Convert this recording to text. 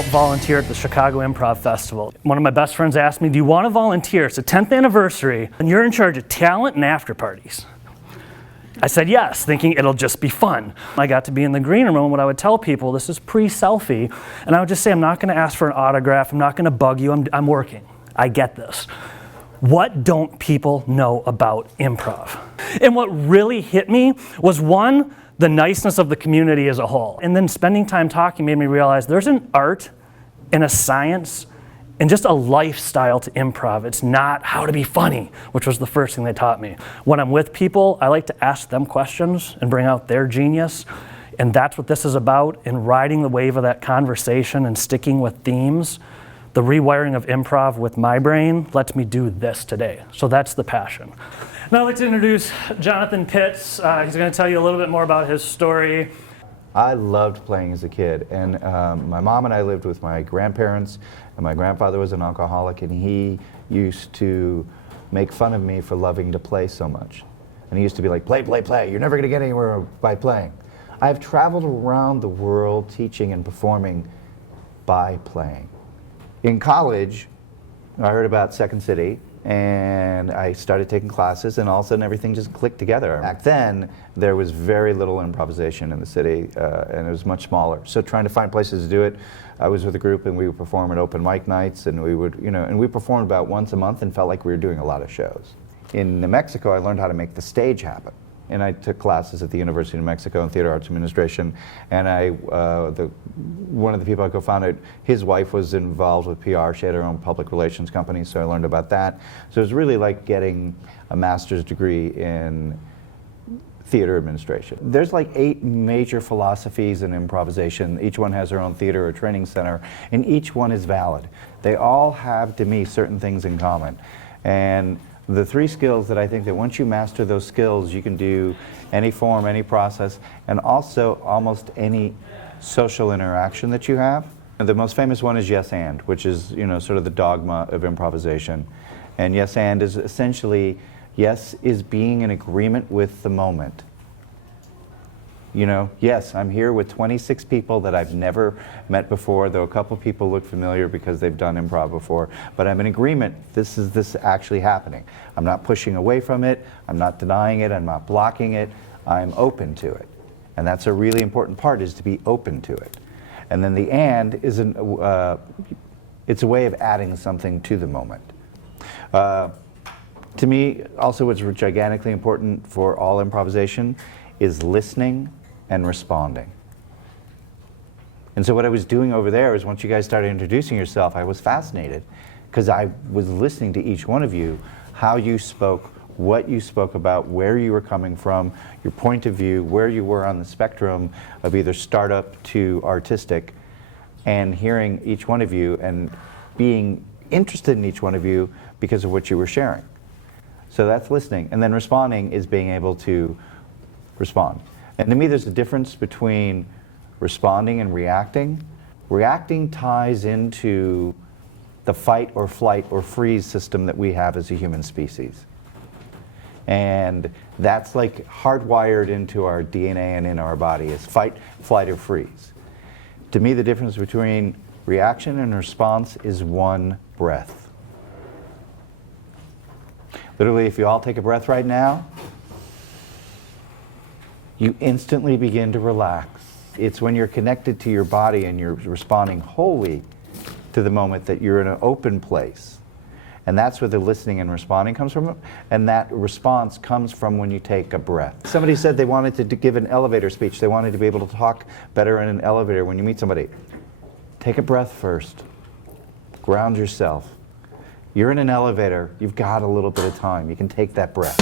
help volunteer at the Chicago Improv Festival. One of my best friends asked me, do you want to volunteer? It's the 10th anniversary and you're in charge of talent and after parties. I said yes, thinking it'll just be fun. I got to be in the green room, and what I would tell people, this is pre-selfie, and I would just say, I'm not going to ask for an autograph, I'm not going to bug you, I'm working. I get this. What don't people know about improv? And what really hit me was, one, the niceness of the community as a whole. And then spending time talking made me realize there's an art and a science and just a lifestyle to improv. It's not how to be funny, which was the first thing they taught me. When I'm with people, I like to ask them questions and bring out their genius. And that's what this is about, and riding the wave of that conversation and sticking with themes. The rewiring of improv with my brain lets me do this today. So that's the passion. Now I'd like to introduce Jonathan Pitts. He's going to tell you a little bit more about his story. I loved playing as a kid, and my mom and I lived with my grandparents, and my grandfather was an alcoholic, and he used to make fun of me for loving to play so much. And he used to be like, play, play, play, you're never going to get anywhere by playing. I've traveled around the world teaching and performing by playing. In college, I heard about Second City, and I started taking classes, and all of a sudden everything just clicked together. Back then, there was very little improvisation in the city, and it was much smaller. So trying to find places to do it, I was with a group and we would perform at open mic nights, and we would, and we performed about once a month and felt like we were doing a lot of shows. In New Mexico, I learned how to make the stage happen. And I took classes at the University of New Mexico in Theater Arts Administration, and one of the people I co-founded, his wife was involved with PR. She had her own public relations company, so I learned about that. So it was really like getting a master's degree in theater administration. There's like 8 major philosophies in improvisation. Each one has their own theater or training center, and each one is valid. They all have, to me, certain things in common. And the 3 skills that I think that once you master those skills, you can do any form, any process, and also almost any social interaction that you have. And the most famous one is yes and, which is sort of the dogma of improvisation. And yes and is essentially, yes is being in agreement with the moment. Yes, I'm here with 26 people that I've never met before, though a couple people look familiar because they've done improv before, but I'm in agreement, this is actually happening. I'm not pushing away from it, I'm not denying it, I'm not blocking it, I'm open to it. And that's a really important part, is to be open to it. And then the and is it's a way of adding something to the moment. To me, also what's gigantically important for all improvisation is listening and responding. And so what I was doing over there is, once you guys started introducing yourself, I was fascinated because I was listening to each one of you, how you spoke, what you spoke about, where you were coming from, your point of view, where you were on the spectrum of either startup to artistic, and hearing each one of you and being interested in each one of you because of what you were sharing. So that's listening. And then responding is being able to respond. And to me, there's a difference between responding and reacting. Reacting ties into the fight or flight or freeze system that we have as a human species. And that's like hardwired into our DNA and in our body, is fight, flight, or freeze. To me, the difference between reaction and response is one breath. Literally, if you all take a breath right now, you instantly begin to relax. It's when you're connected to your body and you're responding wholly to the moment that you're in an open place. And that's where the listening and responding comes from. And that response comes from when you take a breath. Somebody said they wanted to give an elevator speech. They wanted to be able to talk better in an elevator when you meet somebody. Take a breath first. Ground yourself. You're in an elevator. You've got a little bit of time. You can take that breath.